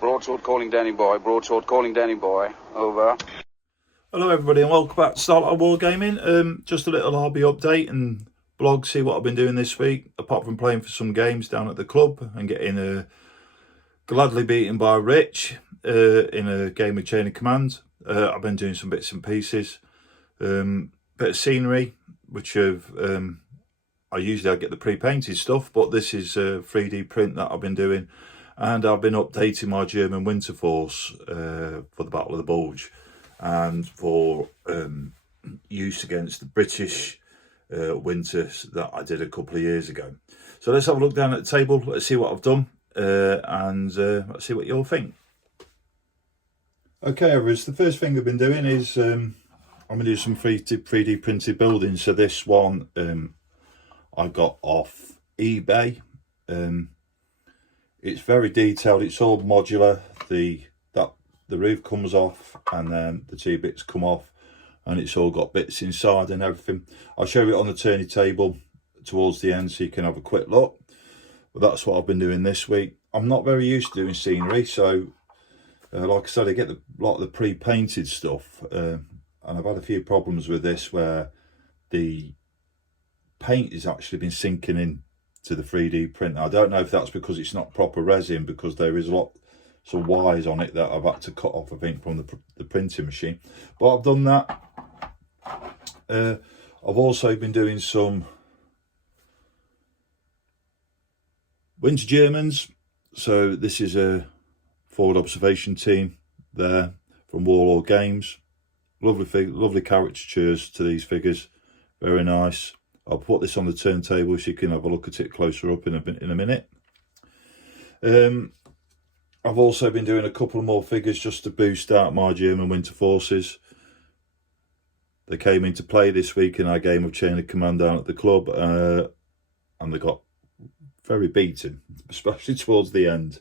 Broadsword calling Danny Boy. Broadsword calling Danny Boy. Over. Hello everybody and welcome back to Starlight Wargaming. Just a little hobby update and blog, see what I've been doing this week, apart from playing for some games down at the club and getting gladly beaten by Rich in a game of Chain of Command. I've been doing some bits and pieces, bit of scenery, which I usually get the pre-painted stuff, but this is a 3D print that I've been doing, and I've been updating my German winter force for the Battle of the Bulge and for use against the British winters that I did a couple of years ago. So let's have a look down at the table, let's see what I've done, and let's see what you all think. Okay, everyone, the first thing I've been doing is I'm going to do some 3D printed buildings. So this one I got off eBay. It's very detailed, it's all modular. The roof comes off and then the two bits come off, and it's all got bits inside and everything. I'll show you it on the turning table towards the end so you can have a quick look. But that's what I've been doing this week. I'm not very used to doing scenery, so like I said, I get a lot of the pre-painted stuff, and I've had a few problems with this where the paint has actually been sinking in to the 3D print. I don't know if that's because it's not proper resin, because there is some wires on it that I've had to cut off, I think, from the printing machine. But I've done that. I've also been doing some Winter Germans. So this is a forward observation team there from Warlord Games. Lovely caricatures to these figures, very nice. I'll put this on the turntable so you can have a look at it closer up in a minute. I've also been doing a couple of more figures just to boost out my German winter forces. They came into play this week in our game of Chain of Command down at the club, and they got very beaten, especially towards the end.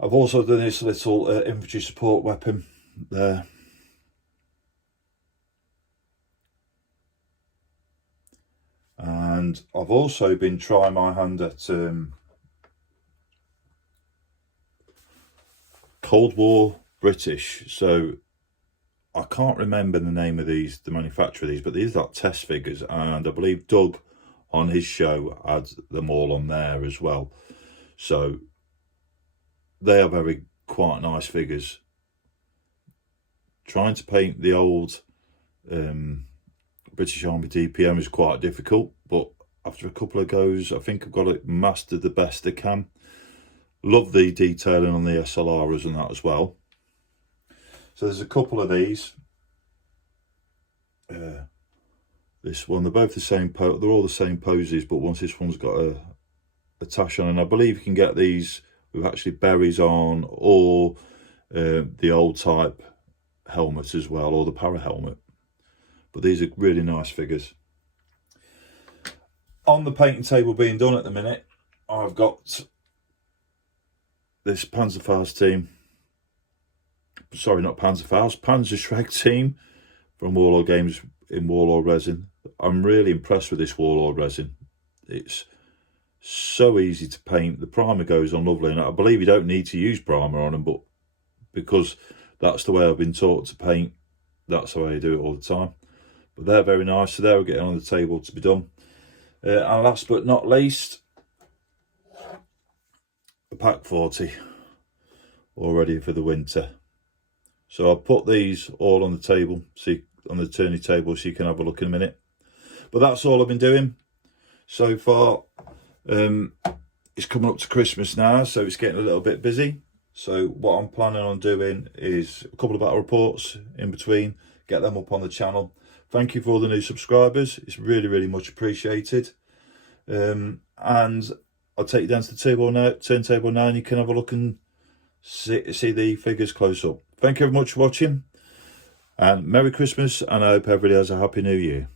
I've also done this little infantry support weapon there. And I've also been trying my hand at Cold War British. So I can't remember the name of these, the manufacturer of these, but these are like test figures, and I believe Doug on his show had them all on there as well. So they are quite nice figures. Trying to paint the old British Army DPM is quite difficult, but after a couple of goes, I think I've got it mastered the best I can. Love the detailing on the SLRs and that as well. So there's a couple of these. This one, they're both the same, they're all the same poses, but this one's got a tash on, and I believe you can get these with actually berries on, or the old type helmet as well, or the para helmet. But these are really nice figures. On the painting table being done at the minute, I've got this Panzerfaust team. Sorry, not Panzerfaust, Panzerschreck team from Warlord Games in Warlord resin. I'm really impressed with this Warlord resin. It's so easy to paint. The primer goes on lovely, and I believe you don't need to use primer on them, but because that's the way I've been taught to paint, that's the way I do it all the time. But they're very nice, so they're getting on the table to be done. And last but not least, a Pack 40, all ready for the winter. So I'll put these all on the table, on the turning table, so you can have a look in a minute. But that's all I've been doing so far. It's coming up to Christmas now, so it's getting a little bit busy. So what I'm planning on doing is a couple of battle reports in between, get them up on the channel. Thank you for all the new subscribers. It's really much appreciated. And I'll take you down to the turntable now, and you can have a look and see the figures close up. Thank you very much for watching, and Merry Christmas, and I hope everybody has a Happy New Year.